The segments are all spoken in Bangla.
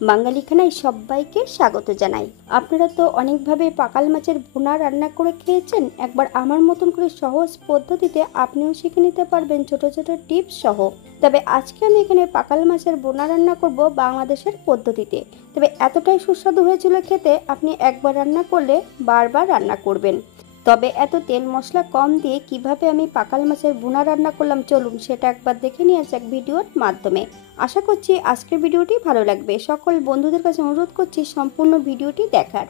বাঙালি খানায় সবাইকে স্বাগত জানাই। আপনারা তো অনেকভাবে পাকাল মাছের ভুনা রান্না করে খেয়েছেন। একবার আমার মতন করে সহজ পদ্ধতিতে আপনিও শিখে নিতে পারবেন ছোট ছোট টিপস সহ। তবে আজকে আমি এখানে পাকাল মাছের ভুনা রান্না করব বাংলাদেশের পদ্ধতিতে। তবে এতটাই সুস্বাদু হয়েছিল খেতে, আপনি একবার রান্না করলে বারবার রান্না করবেন। তবে এত তেল মশলা কম দিয়ে কিভাবে আমি পাকাল মাছের ভুনা রান্না করলাম, চলুন সেটা একবার দেখে নিয়ে যাক ভিডিওর মাধ্যমে। আশা করছি আজকের ভিডিওটি ভালো লাগবে। সকল বন্ধুদের কাছে অনুরোধ করছি সম্পূর্ণ ভিডিওটি দেখার।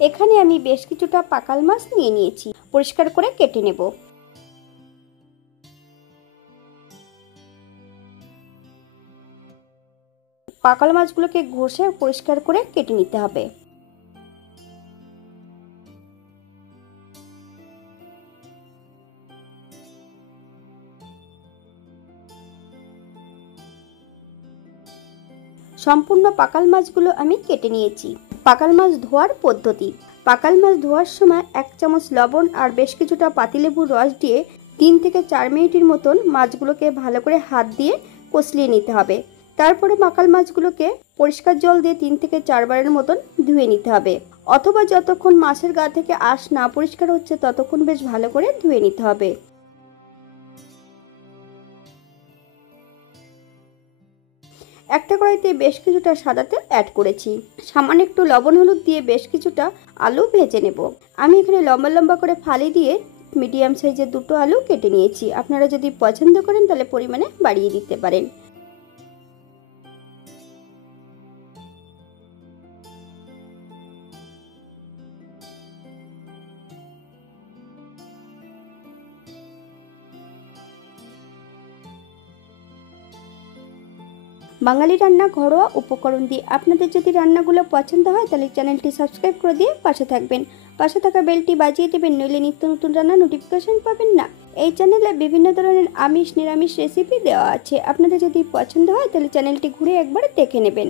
এখানে আমি বেশ কিছুটা পাকাল মাছ নিয়ে নিয়েছি, পরিষ্কার করে কেটে নেব। পাকাল মাছগুলোকে ঘষে পরিষ্কার করে কেটে নিতে হবে। সম্পূর্ণ পাকাল মাছগুলো আমি কেটে নিয়েছি। পাকাল মাছ ধোয়ার পদ্ধতি: পাকাল মাছ ধোয়ার সময় 1 চামচ লবণ আর বেশ কিছুটা পাতিলেবুর রস দিয়ে 3 থেকে 4 মিনিটের মতন মাছগুলোকে ভালো করে হাত দিয়ে কষলিয়ে নিতে হবে। তারপরে পাকাল মাছগুলোকে পরিষ্কার জল দিয়ে 3 থেকে 4 বারের মতন ধুয়ে নিতে হবে, অথবা যতক্ষণ মাছের গা থেকে আঁশ না পরিষ্কার হচ্ছে ততক্ষণ বেশ ভালো করে ধুয়ে নিতে হবে। একটা কড়াইতে বেশ কিছুটা সাদা তেল অ্যাড করেছি, সামান্য একটু লবণ হলুদ দিয়ে বেশ কিছুটা আলু ভেজে নেব। আমি এখানে লম্বা লম্বা করে ফালি দিয়ে মিডিয়াম সাইজের 2টো আলু কেটে নিয়েছি। আপনারা যদি পছন্দ করেন তাহলে পরিমাণে বাড়িয়ে দিতে পারেন। বাঙালি রান্না ঘরোয়া উপকরণ দিয়ে আপনাদের যদি রান্নাগুলো পছন্দ হয় তাহলে চ্যানেলটি সাবস্ক্রাইব করে দিয়ে পাশে থাকবেন। পাশে থাকা বেলটি বাজিয়ে দেবেন, নইলে নিত্য নতুন রান্না নোটিফিকেশন পাবেন না। এই চ্যানেলে বিভিন্ন ধরনের আমিষ নিরামিষ রেসিপি দেওয়া আছে, আপনাদের যদি পছন্দ হয় তাহলে চ্যানেলটি ঘুরে একবার দেখে নেবেন।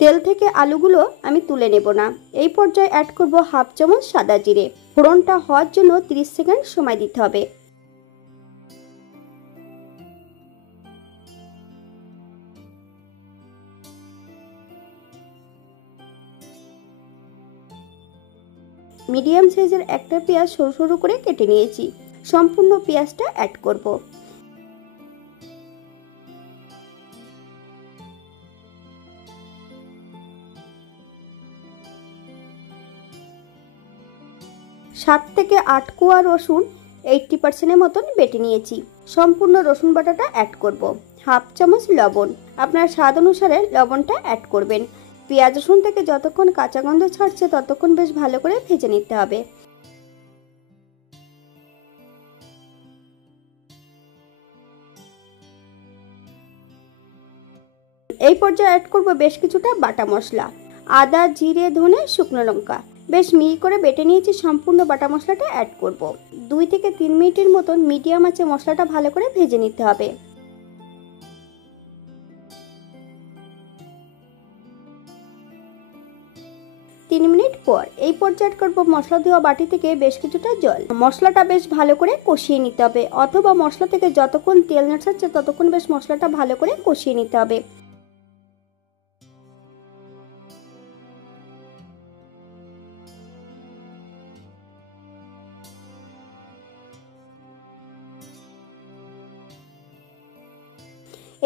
তেল থেকে আলুগুলো আমি তুলে নেব না। এই পর্যায়ে অ্যাড করব 1/2 চামচ সাদা জিরে। ফোড়নটা হওয়ার জন্য 30 সেকেন্ড সময় দিতে হবে। মিডিয়াম সাইজের একটা পেঁয়াজ সরু সরু করে কেটে নিয়েছি, সম্পূর্ণ পেঁয়াজটা অ্যাড করব। সাত থেকে 8 কোয়া রসুন 80% মতন বেটে নিয়েছি, সম্পূর্ণ রসুন বাটাটা অ্যাড করব। 1/2 চামচ লবণ, আপনার স্বাদ অনুসারে লবণটা অ্যাড করবেন। পেঁয়াজ রসুন থেকে যতক্ষণ কাঁচা গন্ধ ছাড়ছে ততক্ষণ বেশ ভালো করে ভেজে নিতে হবে। এই পর্যায়ে অ্যাড করব বেশ কিছুটা বাটা মশলা, আদা জিরে ধনে শুকনো লঙ্কা বেশ মিহি করে বেটে নিয়েছি। সম্পূর্ণ বাটা মশলাটা অ্যাড করব। 2 থেকে 3 মিনিটের মতন মিডিয়াম আঁচে মশলাটা ভালো করে ভেজে নিতে হবে। 3 মিনিট পর এই পর্যায়ে অ্যাড করব মশলা ধোয়া বাটি থেকে বেশ কিছুটা জল। মশলাটা বেশ ভালো করে কষিয়ে নিতে হবে, অথবা মশলা থেকে যতক্ষণ তেল না ছাড়ছে ততক্ষণ বেশ মশলাটা ভালো করে কষিয়ে নিতে হবে।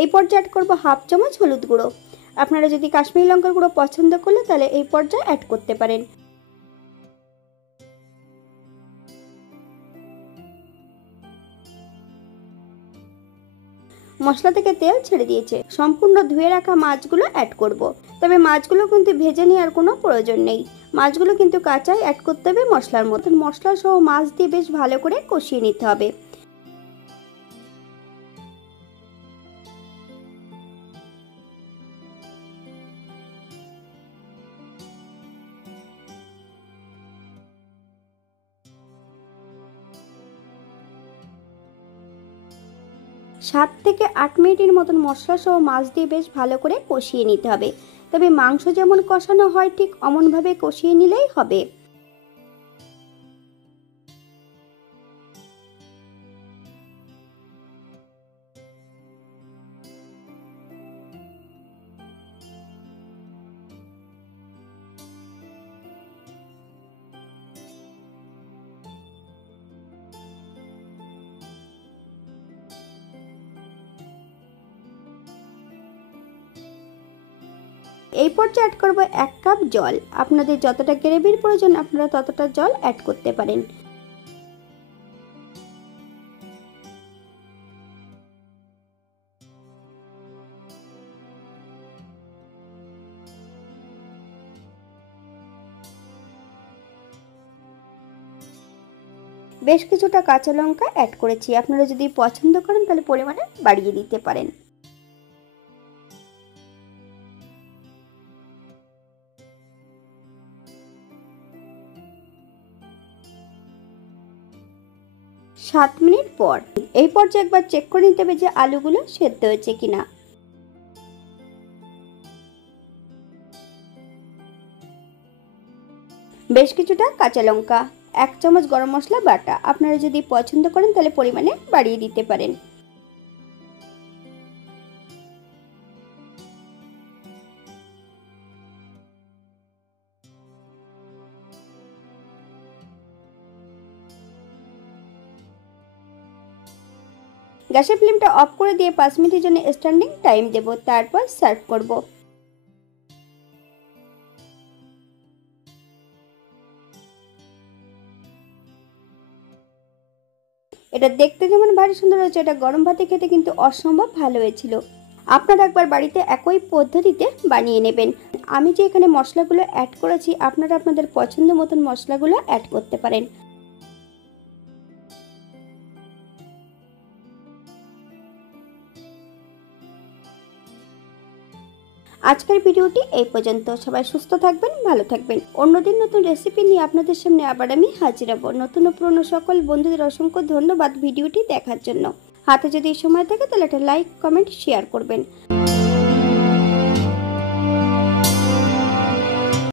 এই পর্যায়ে অ্যাড করব 1/2 চামচ হলুদ গুঁড়ো। আপনারা যদি কাশ্মীরি লঙ্কার গুঁড়ো পছন্দ করলে তাহলে এই পর্যায়ে অ্যাড করতে পারেন। মশলা থেকে তেল ছেড়ে দিয়েছে, সম্পূর্ণ ধুয়ে রাখা মাছগুলো অ্যাড করব। তবে মাছগুলো কিন্তু ভেজে নেওয়ার কোনো প্রয়োজন নেই, মাছগুলো কিন্তু কাঁচাই অ্যাড করতে হবে মশলার মধ্যে। মশলা সহ মাছ দিয়ে বেশ ভালো করে কষিয়ে নিতে হবে। সাত থেকে 8 মিনিটের মতন মশলা সহ মাছ দিয়ে বেশ ভালো করে কষিয়ে নিতে হবে। তবে মাংস যেমন কষানো হয় ঠিক অমনভাবে কষিয়ে নিলেই হবে। এই পর্যায়ে অ্যাড করব 1 কাপ জল। আপনাদের যতটা গ্রেভির প্রয়োজন আপনারা ততটা জল অ্যাড করতে পারেন। বেশ কিছুটা কাঁচা লঙ্কা অ্যাড করেছি, আপনারা যদি পছন্দ করেন তাহলে পরিমাণে বাড়িয়ে দিতে পারেন। সাত মিনিট পর এই পর্যায়ে একবার চেক করে নিতে হবে যে আলুগুলো সেদ্ধ হয়েছে কিনা। বেশ কিছুটা কাঁচা লঙ্কা, 1 চামচ গরম মশলা বাটা, আপনারা যদি পছন্দ করেন তাহলে পরিমাণে বাড়িয়ে দিতে পারেন। গ্যাসের ফ্লেমটা অফ করে দিয়ে 5 মিনিটের জন্য স্ট্যান্ডিং টাইম দেব, তারপর সার্ভ করব। এটা দেখতে যেমন ভারী সুন্দর হয়েছে, এটা গরম ভাতে খেতে কিন্তু অসম্ভব ভালো হয়েছিল। আপনারা একবার বাড়িতে একই পদ্ধতিতে বানিয়ে নেবেন। আমি যে এখানে মশলাগুলো অ্যাড করেছি আপনারা আপনাদের পছন্দ মতন মশলাগুলো অ্যাড করতে পারেন। আজকের ভিডিওটি এই পর্যন্ত। সবাই সুস্থ থাকবেন, ভালো থাকবেন। অন্যদিন নতুন রেসিপি নিয়ে আপনাদের সামনে আবার আমি হাজির হব। নতুন ও পুরনো সকল বন্ধুদের অসংখ্য ধন্যবাদ ভিডিওটি দেখার জন্য। হাতে যদি সময় থাকে তাহলে একটা লাইক, কমেন্ট, শেয়ার করবেন।